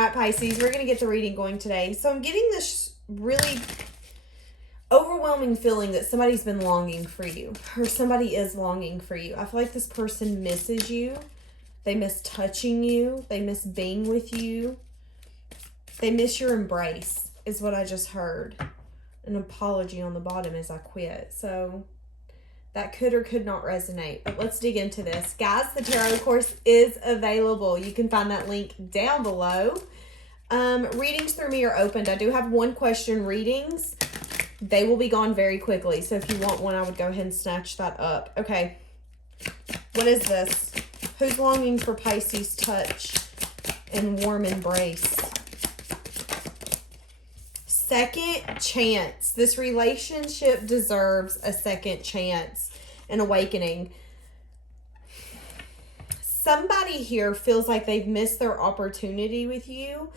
All right, Pisces, we're going to get the reading going today. So I'm getting this really overwhelming feeling that somebody's been longing for you, or somebody is longing for you. I feel like this person misses you. They miss touching you. They miss being with you. They miss your embrace, is what I just heard. An apology on the bottom as I quit. So that could or could not resonate. But let's dig into this. Guys, the tarot course is available. You can find that link down below. Readings through me are opened. I do have one question readings. They will be gone very quickly. So if you want one, I would go ahead and snatch that up. Okay. What is this? Who's longing for Pisces touch and warm embrace? Second chance. This relationship deserves a second chance, an awakening. Somebody here feels like they've missed their opportunity with you,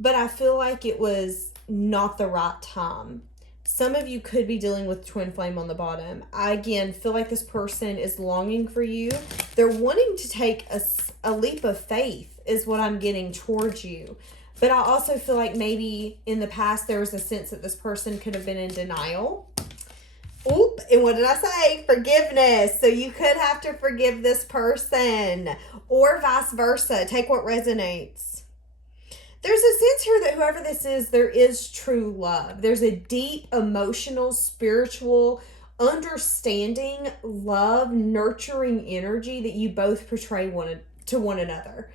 but I feel like it was not the right time. Some of you could be dealing with twin flame on the bottom. I, again, feel like this person is longing for you. They're wanting to take a leap of faith is what I'm getting towards you. But I also feel like maybe in the past there was a sense that this person could have been in denial. Oop, and what did I say? Forgiveness. So you could have to forgive this person or vice versa. Take what resonates. There's a sense here that whoever this is, there is true love. There's a deep, emotional, spiritual, understanding, love, nurturing energy that you both portray to one another.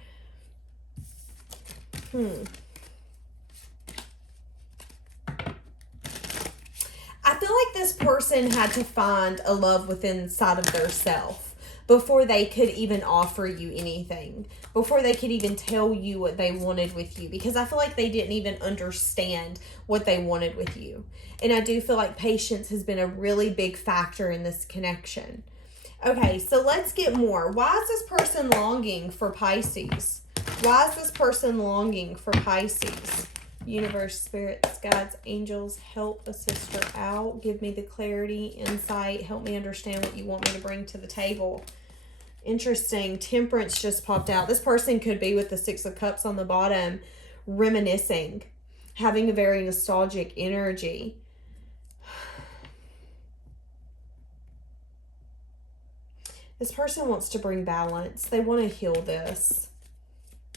I feel like this person had to find a love within inside of their self before they could even offer you anything, before they could even tell you what they wanted with you, because I feel like they didn't even understand what they wanted with you. And I do feel like patience has been a really big factor in this connection. Okay, so let's get more. Why is this person longing for Pisces? Why is this person longing for Pisces? Universe, spirits, guides, angels, help, assist her out. Give me the clarity, insight. Help me understand what you want me to bring to the table. Interesting. Temperance just popped out. This person could be with the Six of Cups on the bottom, reminiscing, having a very nostalgic energy. This person wants to bring balance. They want to heal this.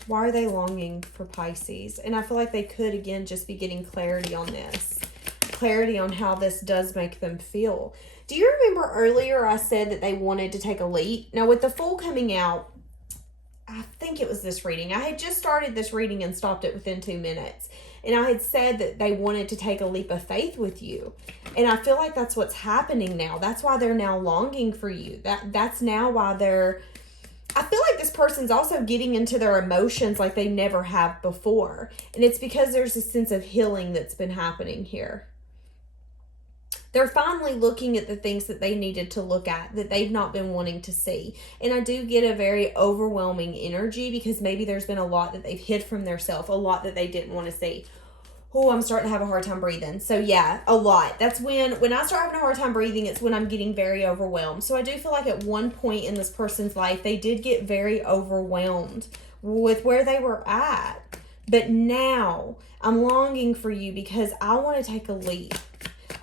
Why are they longing for Pisces? And I feel like they could, again, just be getting clarity on this. Clarity on how this does make them feel. Do you remember earlier I said that they wanted to take a leap? Now, with the Fool coming out, I think it was this reading. I had just started this reading and stopped it within 2 minutes. And I had said that they wanted to take a leap of faith with you. And I feel like that's what's happening now. That's why they're now longing for you. That's now why they're... I feel like this person's also getting into their emotions like they never have before. And it's because there's a sense of healing that's been happening here. They're finally looking at the things that they needed to look at, that they've not been wanting to see. And I do get a very overwhelming energy because maybe there's been a lot that they've hid from themselves, a lot that they didn't want to see. Oh, I'm starting to have a hard time breathing. So yeah, a lot. That's when I start having a hard time breathing, it's when I'm getting very overwhelmed. So I do feel like at one point in this person's life, they did get very overwhelmed with where they were at. But now I'm longing for you because I want to take a leap.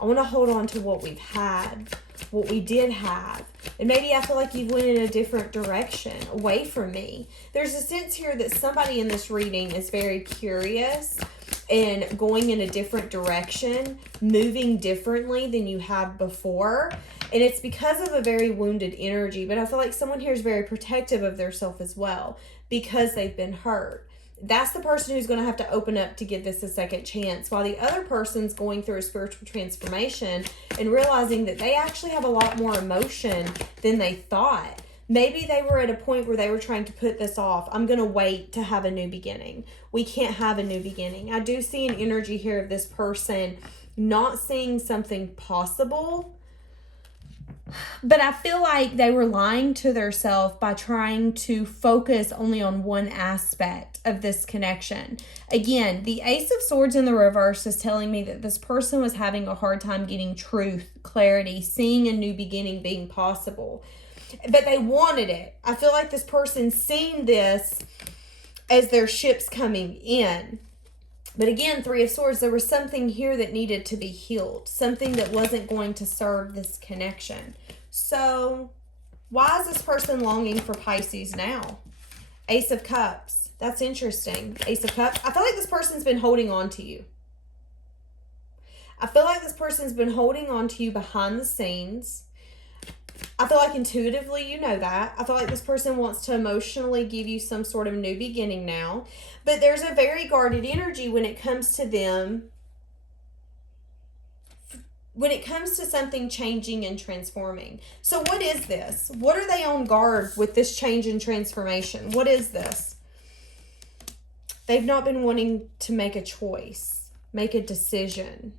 I want to hold on to what we've had, what we did have. And maybe I feel like you've went in a different direction away from me. There's a sense here that somebody in this reading is very curious and going in a different direction, moving differently than you have before. And it's because of a very wounded energy. But I feel like someone here is very protective of their self as well because they've been hurt. That's the person who's going to have to open up to give this a second chance, while the other person's going through a spiritual transformation and realizing that they actually have a lot more emotion than they thought. Maybe they were at a point where they were trying to put this off. I'm going to wait to have a new beginning. We can't have a new beginning. I do see an energy here of this person not seeing something possible. But I feel like they were lying to themselves by trying to focus only on one aspect of this connection. Again, the Ace of Swords in the reverse is telling me that this person was having a hard time getting truth, clarity, seeing a new beginning being possible. But they wanted it. I feel like this person seen this as their ships coming in. But again, Three of Swords, there was something here that needed to be healed. Something that wasn't going to serve this connection. So, why is this person longing for Pisces now? Ace of Cups. That's interesting. Ace of Cups. I feel like this person's been holding on to you. I feel like this person's been holding on to you behind the scenes. I feel like intuitively you know that. I feel like this person wants to emotionally give you some sort of new beginning now. But there's a very guarded energy when it comes to them. When it comes to something changing and transforming. So what is this? What are they on guard with this change and transformation? What is this? They've not been wanting to make a choice. Make a decision.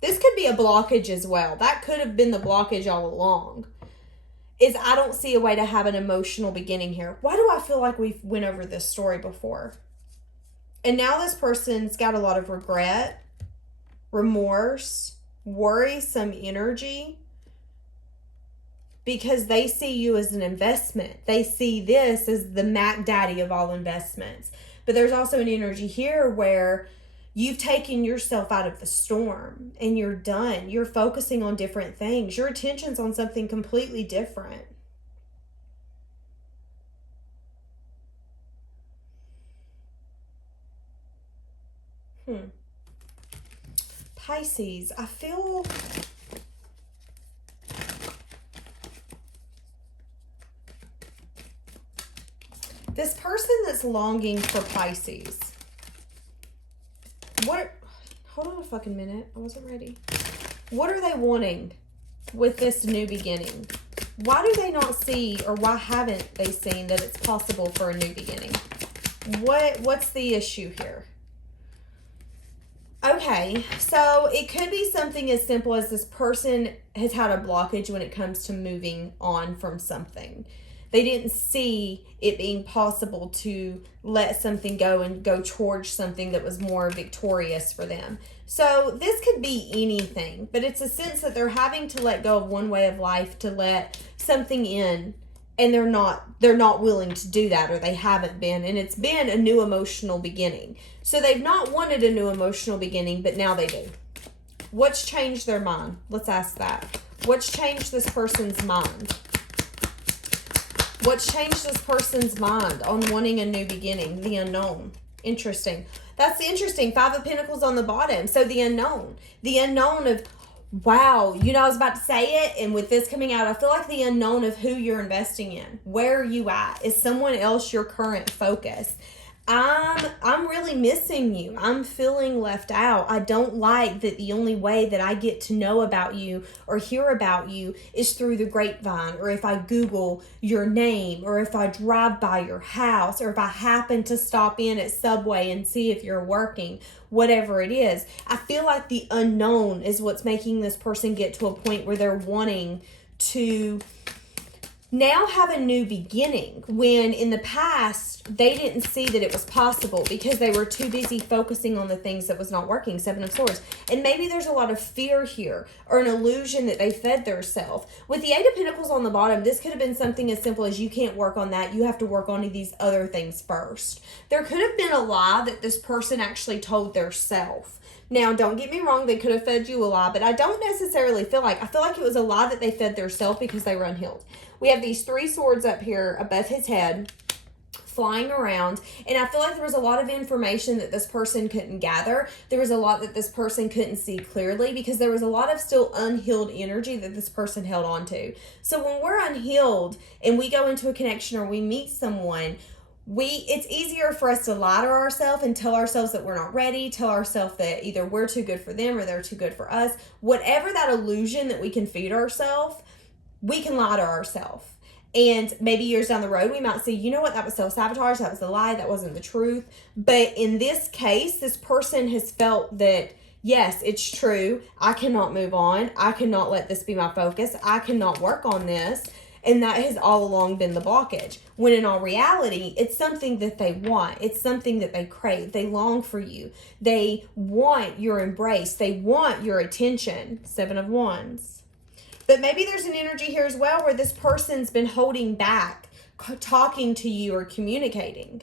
This could be a blockage as well. That could have been the blockage all along. Is I don't see a way to have an emotional beginning here. Why do I feel like we've went over this story before? And now this person's got a lot of regret, remorse, worrisome energy, because they see you as an investment. They see this as the Mac Daddy of all investments. But there's also an energy here where you've taken yourself out of the storm and you're done. You're focusing on different things. Your attention's on something completely different. Pisces, I feel this person that's longing for Pisces. Hold on a fucking minute. I wasn't ready. What are they wanting with this new beginning? Why do they not see, or why haven't they seen that it's possible for a new beginning? What's the issue here? Okay, so it could be something as simple as this person has had a blockage when it comes to moving on from something. They didn't see it being possible to let something go and go towards something that was more victorious for them. So this could be anything, but it's a sense that they're having to let go of one way of life to let something in, and they're not willing to do that, or they haven't been, and it's been a new emotional beginning. So they've not wanted a new emotional beginning, but now they do. What's changed their mind? Let's ask that. What's changed this person's mind? What's changed this person's mind on wanting a new beginning? The unknown. Interesting. That's interesting. Five of Pentacles on the bottom. So the unknown. The unknown of, wow, you know, I was about to say it, and with this coming out, I feel like the unknown of who you're investing in. Where are you at? Is someone else your current focus? I'm really missing you. I'm feeling left out. I don't like that the only way that I get to know about you or hear about you is through the grapevine, or if I Google your name, or if I drive by your house, or if I happen to stop in at Subway and see if you're working, whatever it is. I feel like the unknown is what's making this person get to a point where they're wanting to now have a new beginning, when in the past they didn't see that it was possible because they were too busy focusing on the things that was not working. Seven of Swords. And maybe there's a lot of fear here, or an illusion that they fed themselves. With the Eight of Pentacles on the bottom, this could have been something as simple as, you can't work on that, you have to work on these other things first. There could have been a lie that this person actually told their self. Now, don't get me wrong, they could have fed you a lie, but I don't necessarily feel like, I feel like it was a lie that they fed their self because they were unhealed. We have these three swords up here above his head, flying around, and I feel like there was a lot of information that this person couldn't gather. There was a lot that this person couldn't see clearly, because there was a lot of still unhealed energy that this person held on to. So when we're unhealed and we go into a connection or we meet someone, it's easier for us to lie to ourselves and tell ourselves that we're not ready, tell ourselves that either we're too good for them or they're too good for us. Whatever that illusion that we can feed ourselves, we can lie to ourselves. And maybe years down the road, we might see, you know what, that was self-sabotage, that was a lie, that wasn't the truth. But in this case, this person has felt that, yes, it's true, I cannot move on, I cannot let this be my focus, I cannot work on this. And that has all along been the blockage. When in all reality, it's something that they want. It's something that they crave. They long for you. They want your embrace. They want your attention. Seven of Wands. But maybe there's an energy here as well where this person's been holding back talking to you or communicating.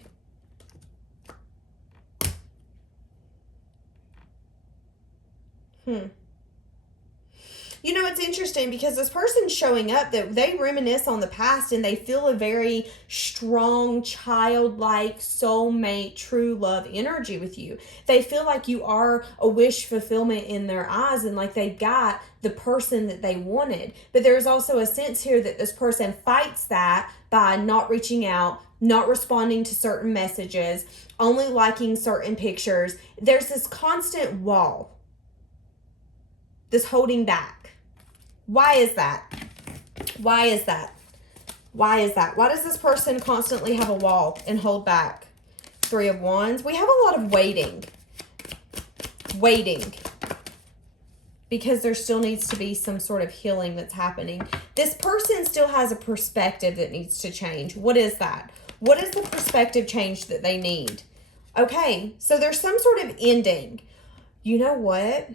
You know, it's interesting because this person's showing up that they reminisce on the past and they feel a very strong, childlike, soulmate, true love energy with you. They feel like you are a wish fulfillment in their eyes and like they got the person that they wanted. But there's also a sense here that this person fights that by not reaching out, not responding to certain messages, only liking certain pictures. There's this constant wall, this holding back. Why is that? Why is that? Why is that? Why does this person constantly have a wall and hold back? 3 of Wands. We have a lot of waiting. Waiting. Because there still needs to be some sort of healing that's happening. This person still has a perspective that needs to change. What is that? What is the perspective change that they need? Okay, so there's some sort of ending. You know what?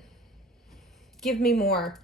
Give me more.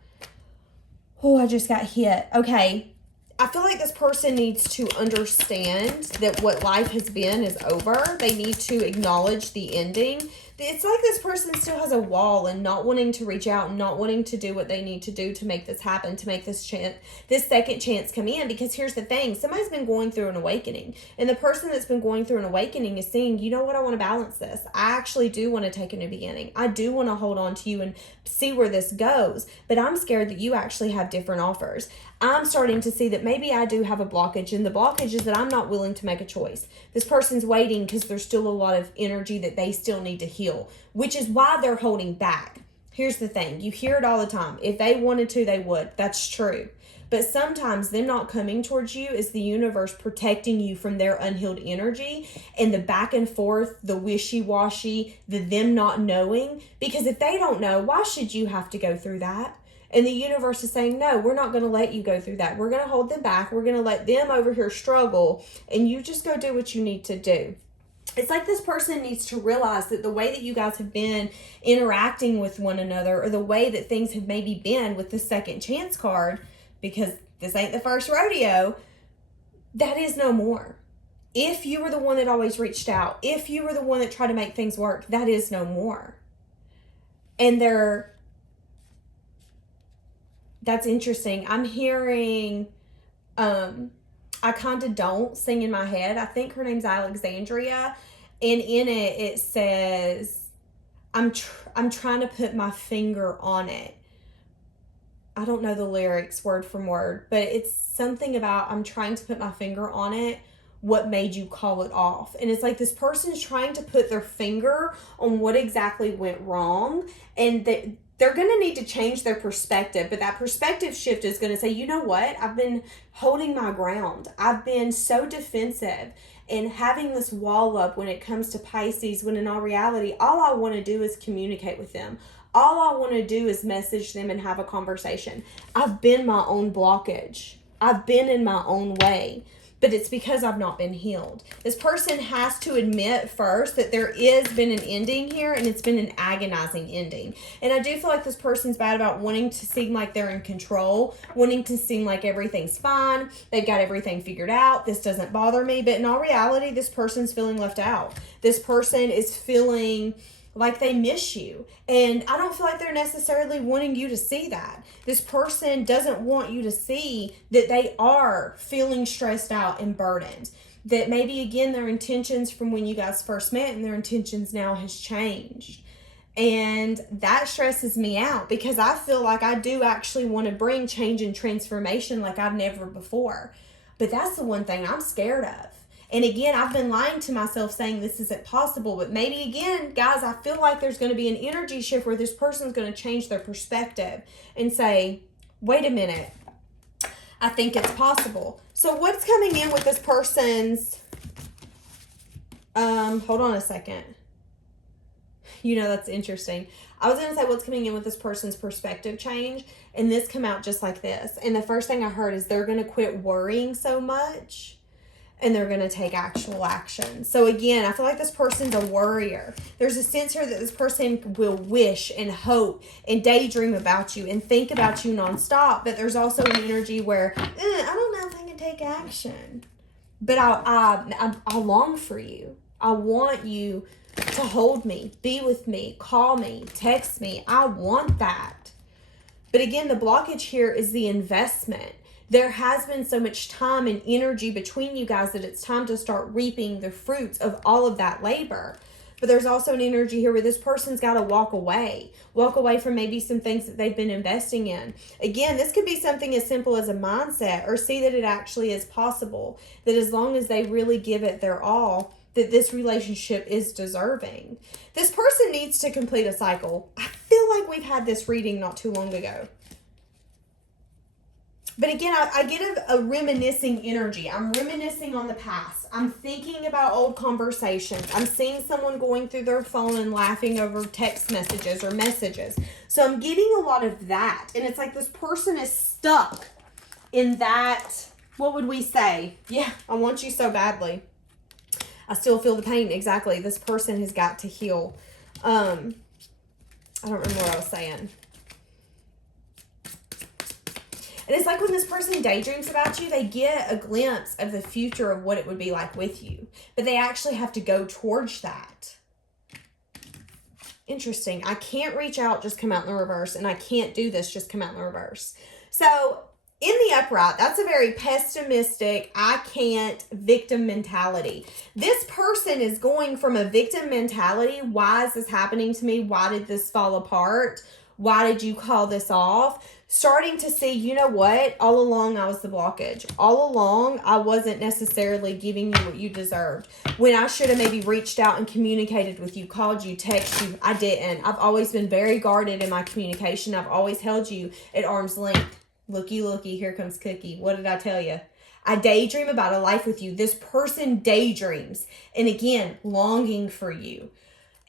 Oh, I just got hit. Okay. I feel like this person needs to understand that what life has been is over. They need to acknowledge the ending. It's like this person still has a wall and not wanting to reach out and not wanting to do what they need to do to make this happen, to make this second chance come in. Because here's the thing, somebody's been going through an awakening, and the person that's been going through an awakening is saying, you know what, I want to balance this. I actually do want to take a new beginning. I do want to hold on to you and see where this goes, but I'm scared that you actually have different offers. I'm starting to see that maybe I do have a blockage, and the blockage is that I'm not willing to make a choice. This person's waiting because there's still a lot of energy that they still need to heal, which is why they're holding back. Here's the thing. You hear it all the time. If they wanted to, they would. That's true. But sometimes them not coming towards you is the universe protecting you from their unhealed energy and the back and forth, the wishy-washy, the them not knowing. Because if they don't know, why should you have to go through that? And the universe is saying, no, we're not going to let you go through that. We're going to hold them back. We're going to let them over here struggle. And you just go do what you need to do. It's like this person needs to realize that the way that you guys have been interacting with one another, or the way that things have maybe been with the second chance card, because this ain't the first rodeo, that is no more. If you were the one that always reached out, if you were the one that tried to make things work, that is no more. And that's interesting. I'm hearing, I kind of don't sing in my head. I think her name's Alexandria. And in it says, I'm trying to put my finger on it. I don't know the lyrics word from word, but it's something about I'm trying to put my finger on it. What made you call it off? And it's like this person's trying to put their finger on what exactly went wrong. And they're going to need to change their perspective. But that perspective shift is going to say, you know what? I've been holding my ground. I've been so defensive and having this wall up when it comes to Pisces, when in all reality, all I want to do is communicate with them. All I want to do is message them and have a conversation. I've been my own blockage. I've been in my own way. But it's because I've not been healed. This person has to admit first that there is been an ending here, and it's been an agonizing ending. And I do feel like this person's bad about wanting to seem like they're in control, wanting to seem like everything's fine, they've got everything figured out, this doesn't bother me. But in all reality, this person's feeling left out. This person is feeling like they miss you. And I don't feel like they're necessarily wanting you to see that. This person doesn't want you to see that they are feeling stressed out and burdened. That maybe, again, their intentions from when you guys first met and their intentions now has changed. And that stresses me out because I feel like I do actually want to bring change and transformation like I've never before. But that's the one thing I'm scared of. And again, I've been lying to myself saying this isn't possible. But maybe again, guys, I feel like there's going to be an energy shift where this person's going to change their perspective and say, wait a minute, I think it's possible. So what's coming in with this person's, hold on a second. You know, that's interesting. I was going to say what's coming in with this person's perspective change. And this come out just like this. And the first thing I heard is they're going to quit worrying so much. And they're going to take actual action. So again, I feel like this person's a worrier. There's a sense here that this person will wish and hope and daydream about you and think about you nonstop. But there's also an energy where, I don't know if I can take action. But I long for you. I want you to hold me, be with me, call me, text me. I want that. But again, the blockage here is the investment. There has been so much time and energy between you guys that it's time to start reaping the fruits of all of that labor. But there's also an energy here where this person's got to walk away from maybe some things that they've been investing in. Again, this could be something as simple as a mindset, or see that it actually is possible, that as long as they really give it their all, that this relationship is deserving. This person needs to complete a cycle. I feel like we've had this reading not too long ago. But again, I get a reminiscing energy. I'm reminiscing on the past. I'm thinking about old conversations. I'm seeing someone going through their phone and laughing over text messages or messages. So I'm getting a lot of that. And it's like this person is stuck in that, what would we say? Yeah, I want you so badly. I still feel the pain. Exactly. This person has got to heal. I don't remember what I was saying. And it's like when this person daydreams about you, they get a glimpse of the future of what it would be like with you. But they actually have to go towards that. Interesting. I can't reach out, just come out in the reverse. And I can't do this, just come out in the reverse. So in the upright, that's a very pessimistic, I can't, victim mentality. This person is going from a victim mentality. Why is this happening to me? Why did this fall apart? Why did you call this off? Starting to see, you know what? All along, I was the blockage. All along, I wasn't necessarily giving you what you deserved. When I should have maybe reached out and communicated with you, called you, texted you, I didn't. I've always been very guarded in my communication. I've always held you at arm's length. Looky, looky, here comes Cookie. What did I tell you? I daydream about a life with you. This person daydreams. And again, longing for you.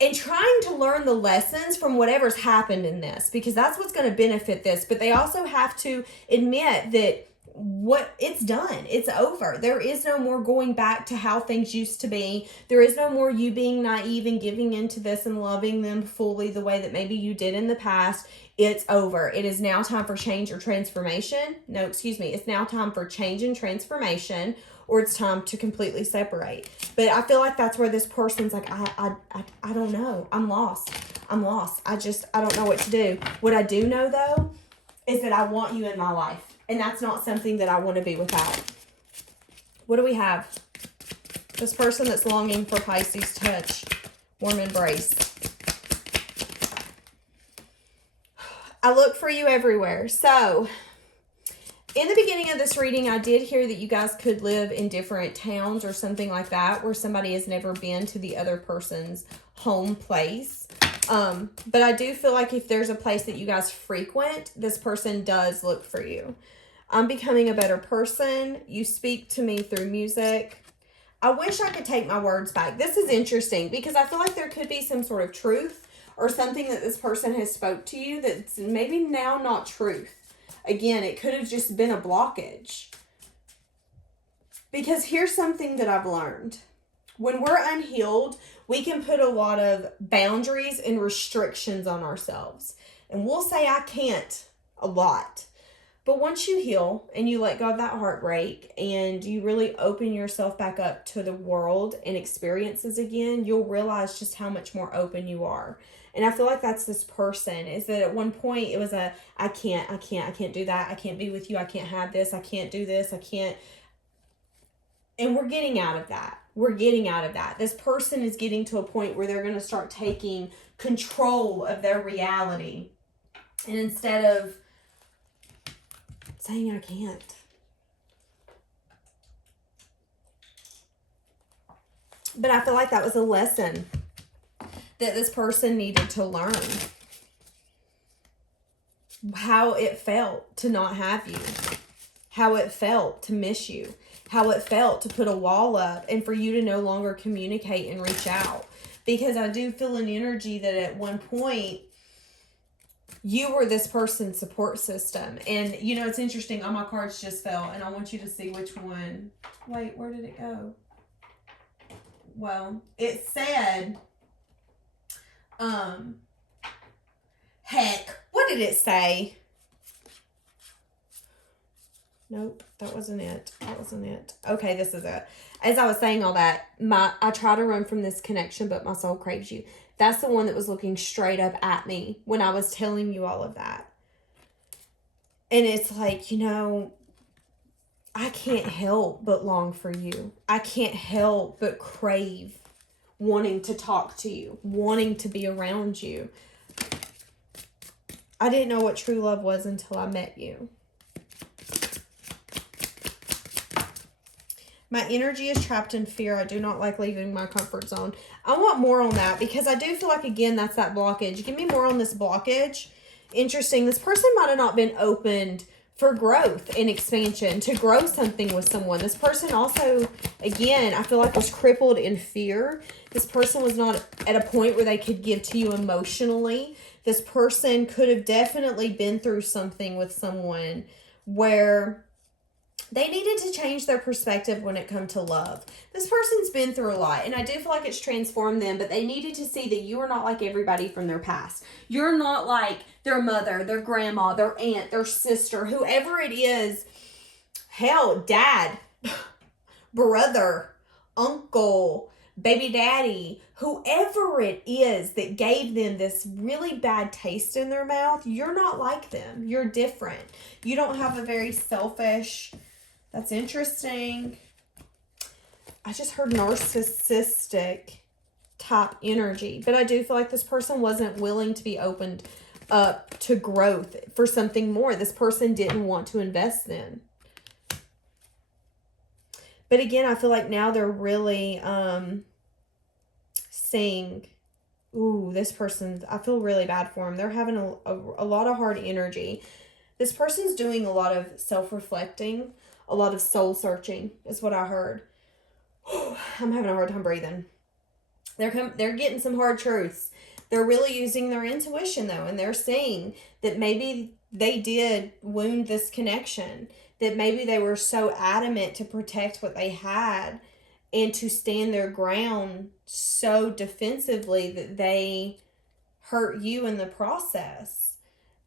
And trying to learn the lessons from whatever's happened in this, because that's what's going to benefit this. But they also have to admit that it's done. It's over. There is no more going back to how things used to be. There is no more you being naive and giving into this and loving them fully the way that maybe you did in the past. It's over. It is now time for change or transformation. No, excuse me. It's now time for change and transformation, or it's time to completely separate. But I feel like that's where this person's like, I don't know. I'm lost. I don't know what to do. What I do know, though, is that I want you in my life. And that's not something that I want to be without. What do we have? This person that's longing for Pisces touch, warm embrace. I look for you everywhere. So, in the beginning of this reading, I did hear that you guys could live in different towns or something like that, where somebody has never been to the other person's home place. But I do feel like if there's a place that you guys frequent, this person does look for you. I'm becoming a better person. You speak to me through music. I wish I could take my words back. This is interesting because I feel like there could be some sort of truth or something that this person has spoke to you that's maybe now not truth. Again, it could have just been a blockage. Because here's something that I've learned. When we're unhealed, we can put a lot of boundaries and restrictions on ourselves. And we'll say, I can't a lot. But once you heal and you let go of that heartbreak and you really open yourself back up to the world and experiences again, you'll realize just how much more open you are. And I feel like that's this person, is that at one point it was I can't do that. I can't be with you. I can't have this. I can't do this. I can't. And we're getting out of that. This person is getting to a point where they're going to start taking control of their reality. And instead of saying I can't. But I feel like that was a lesson that this person needed to learn. How it felt to not have you. How it felt to miss you. How it felt to put a wall up and for you to no longer communicate and reach out. Because I do feel an energy that at one point you were this person's support system. And, you know, it's interesting. All my cards just fell. And I want you to see which one. Wait, where did it go? Well, it said, heck, what did it say? Nope, that wasn't it. That wasn't it. Okay, this is it. As I was saying all that, I try to run from this connection, but my soul craves you. That's the one that was looking straight up at me when I was telling you all of that. And it's like, I can't help but long for you. I can't help but crave wanting to talk to you, wanting to be around you. I didn't know what true love was until I met you. My energy is trapped in fear. I do not like leaving my comfort zone. I want more on that because I do feel like, again, that's that blockage. Give me more on this blockage. Interesting. This person might have not been opened for growth and expansion, to grow something with someone. This person also, again, I feel like was crippled in fear. This person was not at a point where they could give to you emotionally. This person could have definitely been through something with someone where they needed to change their perspective when it comes to love. This person's been through a lot, and I do feel like it's transformed them, but they needed to see that you are not like everybody from their past. You're not like their mother, their grandma, their aunt, their sister, whoever it is. Hell, dad, brother, uncle, baby daddy, whoever it is that gave them this really bad taste in their mouth, you're not like them. You're different. You don't have a very selfish... That's interesting. I just heard narcissistic type energy. But I do feel like this person wasn't willing to be opened up to growth for something more. This person didn't want to invest then. But again, I feel like now they're really saying, ooh, this person, I feel really bad for them. They're having a lot of hard energy. This person's doing a lot of self-reflecting. A lot of soul searching is what I heard. I'm having a hard time breathing. They're getting some hard truths. They're really using their intuition though, and they're saying that maybe they did wound this connection, that maybe they were so adamant to protect what they had and to stand their ground so defensively that they hurt you in the process.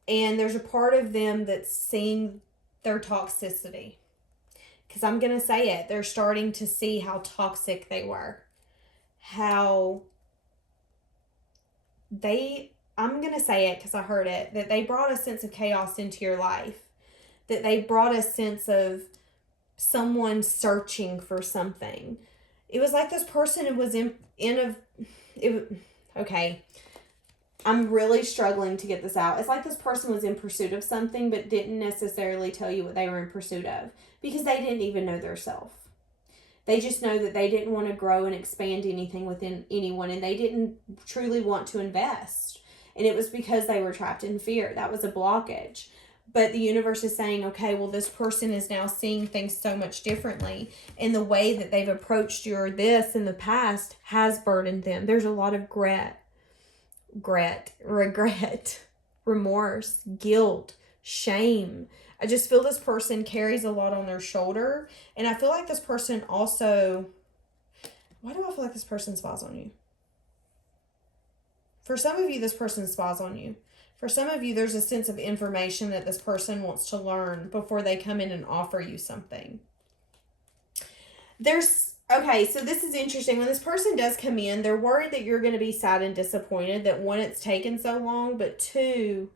And there's a part of them that's seeing their toxicity. Because I'm going to say it. They're starting to see how toxic they were. I'm going to say it because I heard it. That they brought a sense of chaos into your life. That they brought a sense of someone searching for something. It was like this person was okay. I'm really struggling to get this out. It's like this person was in pursuit of something but didn't necessarily tell you what they were in pursuit of because they didn't even know their self. They just know that they didn't want to grow and expand anything within anyone, and they didn't truly want to invest. And it was because they were trapped in fear. That was a blockage. But the universe is saying, okay, well, this person is now seeing things so much differently. And the way that they've approached you or this in the past has burdened them. There's a lot of regret, remorse, guilt, shame. I just feel this person carries a lot on their shoulder. And I feel like this person also... Why do I feel like this person spies on you? For some of you, this person spies on you. For some of you, there's a sense of information that this person wants to learn before they come in and offer you something. Okay, so this is interesting. When this person does come in, they're worried that you're going to be sad and disappointed that one, it's taken so long, but two,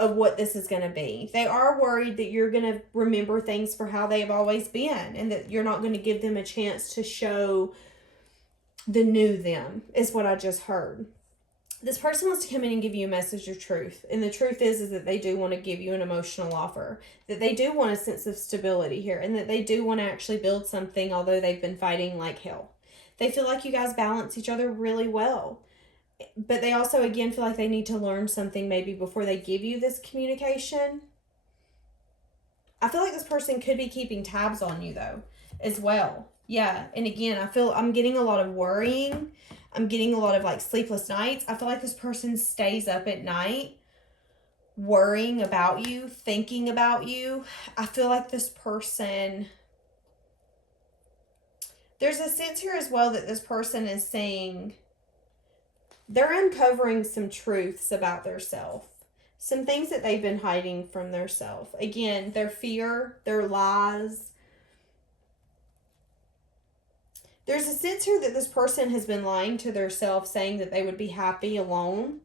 of what this is going to be. They are worried that you're going to remember things for how they've always been and that you're not going to give them a chance to show the new them, is what I just heard. This person wants to come in and give you a message of truth. And the truth is that they do want to give you an emotional offer. That they do want a sense of stability here. And that they do want to actually build something, although they've been fighting like hell. They feel like you guys balance each other really well. But they also, again, feel like they need to learn something maybe before they give you this communication. I feel like this person could be keeping tabs on you, though, as well. Yeah, and again, I feel I'm getting a lot of worrying. I'm getting a lot of, like, sleepless nights. I feel like this person stays up at night worrying about you, thinking about you. I feel like this person... There's a sense here as well that this person is saying... They're uncovering some truths about themselves. Some things that they've been hiding from their self. Again, their fear, their lies. There's a sense here that this person has been lying to their self, saying that they would be happy alone,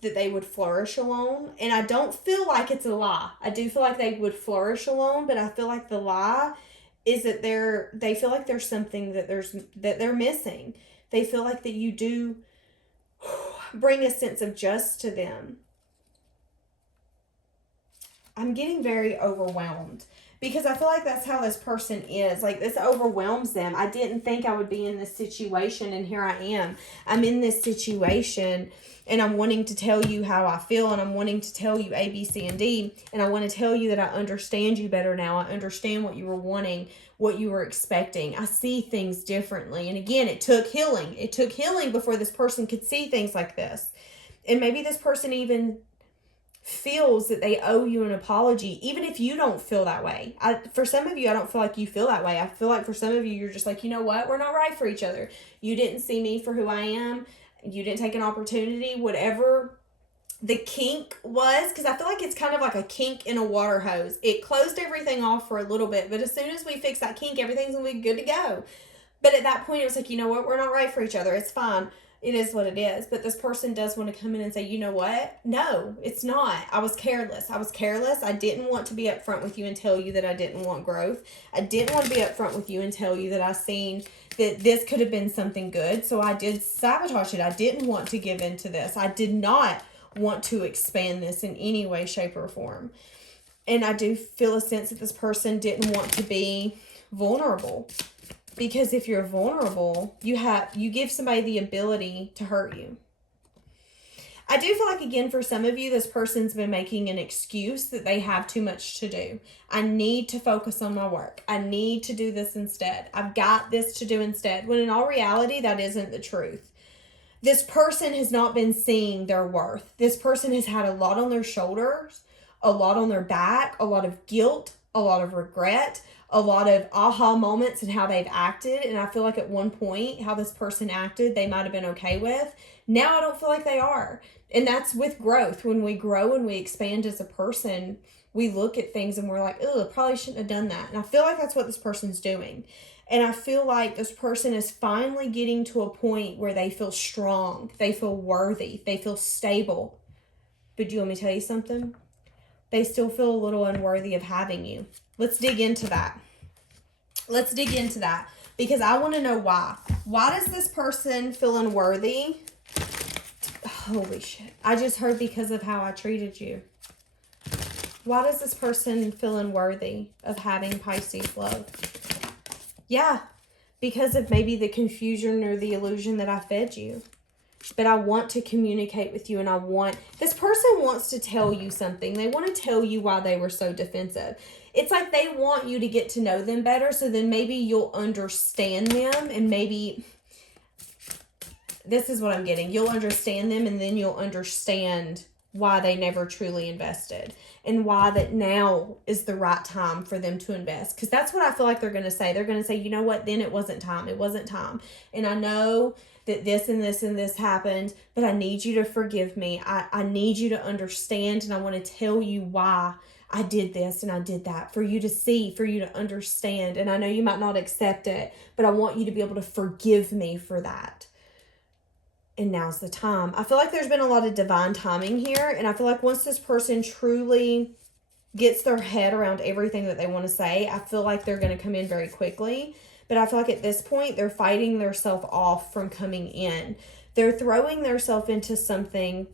that they would flourish alone. And I don't feel like it's a lie. I do feel like they would flourish alone, but I feel like the lie is that they feel like there's something that they're missing. They feel like that you do bring a sense of just to them. I'm getting very overwhelmed because I feel like that's how this person is. Like, this overwhelms them. I didn't think I would be in this situation, and here I am. I'm in this situation, and I'm wanting to tell you how I feel, and I'm wanting to tell you A, B, C, and D, and I want to tell you that I understand you better now. I understand what you were wanting, what you were expecting. I see things differently. And again, it took healing. It took healing before this person could see things like this. And maybe this person even feels that they owe you an apology, even if you don't feel that way. For some of you, I don't feel like you feel that way. I feel like for some of you, you're just like, you know what? We're not right for each other. You didn't see me for who I am. You didn't take an opportunity, whatever the kink was, because I feel like it's kind of like a kink in a water hose. It closed everything off for a little bit, but as soon as we fix that kink, everything's going to be good to go. But at that point, it was like, you know what? We're not right for each other. It's fine. It is what it is. But this person does want to come in and say, you know what? No, it's not. I was careless. I didn't want to be upfront with you and tell you that I didn't want growth. I didn't want to be upfront with you and tell you that I seen that this could have been something good. So I did sabotage it. I didn't want to give in to this. I did not want to expand this in any way, shape, or form. And I do feel a sense that this person didn't want to be vulnerable. Because if you're vulnerable, you give somebody the ability to hurt you. I do feel like, again, for some of you, this person's been making an excuse that they have too much to do. I need to focus on my work. I need to do this instead. I've got this to do instead. When in all reality, that isn't the truth. This person has not been seeing their worth. This person has had a lot on their shoulders, a lot on their back, a lot of guilt, a lot of regret, a lot of aha moments and how they've acted. And I feel like at one point, how this person acted, they might have been okay with. Now I don't feel like they are. And that's with growth. When we grow and we expand as a person, we look at things and we're like, oh, I probably shouldn't have done that. And I feel like that's what this person's doing. And I feel like this person is finally getting to a point where they feel strong. They feel worthy. They feel stable. But do you want me to tell you something? They still feel a little unworthy of having you. Let's dig into that. Because I want to know why. Why does this person feel unworthy? Holy shit. I just heard because of how I treated you. Why does this person feel unworthy of having Pisces love? Yeah, because of maybe the confusion or the illusion that I fed you. But I want to communicate with you, and this person wants to tell you something. They want to tell you why they were so defensive. It's like they want you to get to know them better, so then maybe you'll understand them, and maybe this is what I'm getting. You'll understand them, and then you'll understand why they never truly invested, and why that now is the right time for them to invest. Because that's what I feel like they're going to say. They're going to say, you know what, then it wasn't time. And I know that this and this and this happened, but I need you to forgive me. I need you to understand, and I want to tell you why I did this and I did that, for you to see, for you to understand. And I know you might not accept it, but I want you to be able to forgive me for that. And now's the time. I feel like there's been a lot of divine timing here, and I feel like once this person truly gets their head around everything that they want to say, I feel like they're going to come in very quickly. But I feel like at this point, they're fighting themselves off from coming in. They're throwing themselves into something.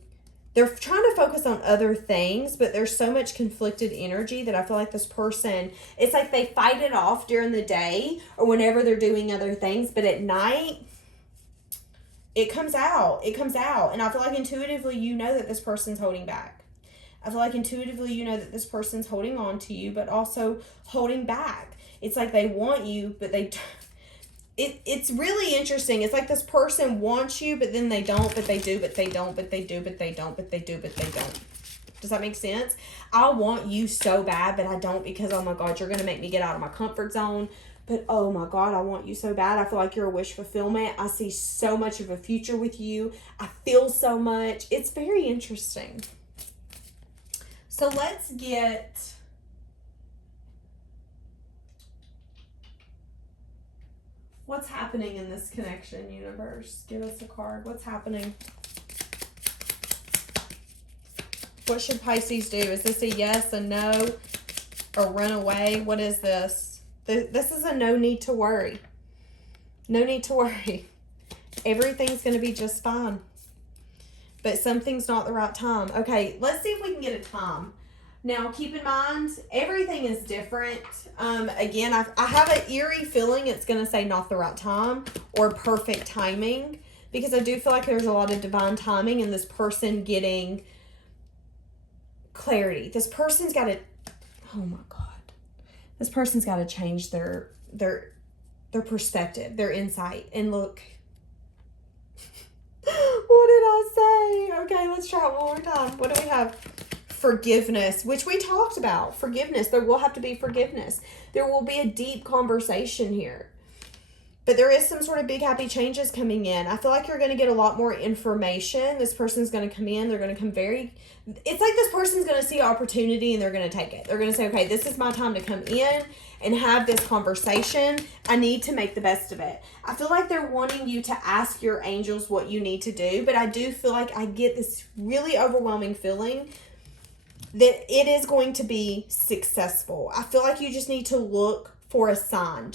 They're trying to focus on other things, but there's so much conflicted energy that I feel like this person, it's like they fight it off during the day or whenever they're doing other things. But at night, it comes out. And I feel like intuitively, you know that this person's holding back. I feel like intuitively, you know that this person's holding on to you, but also holding back. It's like they want you, but it's really interesting. It's like this person wants you, but then they don't, but they do, but they don't, but they do, but they don't, but they do, but they don't. Does that make sense? I want you so bad, but I don't, because, oh my God, you're going to make me get out of my comfort zone. But oh my God, I want you so bad. I feel like you're a wish fulfillment. I see so much of a future with you. I feel so much. It's very interesting. So let's get... what's happening in this connection, universe? Give us a card. What's happening? What should Pisces do? Is this a yes, a no, or run away? What is this? This is a no need to worry. No need to worry. Everything's going to be just fine. But something's not the right time. Okay, let's see if we can get a time. Now, keep in mind, everything is different. Again, I have an eerie feeling it's going to say not the right time or perfect timing, because I do feel like there's a lot of divine timing in this person getting clarity. This person's got to, oh my God, this person's got to change their perspective, their insight, and look. What did I say? Okay, let's try it one more time. What do we have? Forgiveness, which we talked about. Forgiveness. There will have to be forgiveness. There will be a deep conversation here. But there is some sort of big happy changes coming in. I feel like you're going to get a lot more information. This person's going to come in. They're going to come it's like this person's going to see opportunity and they're going to take it. They're going to say, okay, this is my time to come in and have this conversation. I need to make the best of it. I feel like they're wanting you to ask your angels what you need to do. But I do feel like I get this really overwhelming feeling that it is going to be successful. I feel like you just need to look for a sign.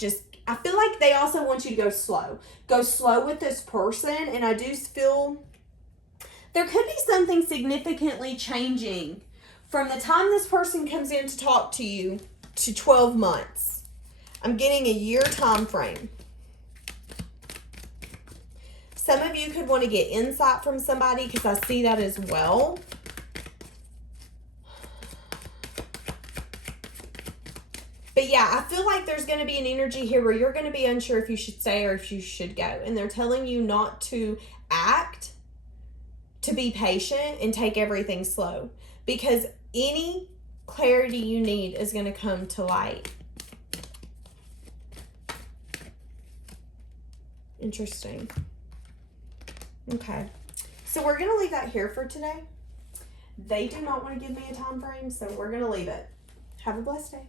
I feel like they also want you to go slow. Go slow with this person. And I do feel there could be something significantly changing from the time this person comes in to talk to you to 12 months. I'm getting a year time frame. Some of you could want to get insight from somebody, because I see that as well. But yeah, I feel like there's going to be an energy here where you're going to be unsure if you should stay or if you should go. And they're telling you not to act, to be patient and take everything slow. Because any clarity you need is going to come to light. Interesting. Okay. So we're going to leave that here for today. They do not want to give me a time frame, so we're going to leave it. Have a blessed day.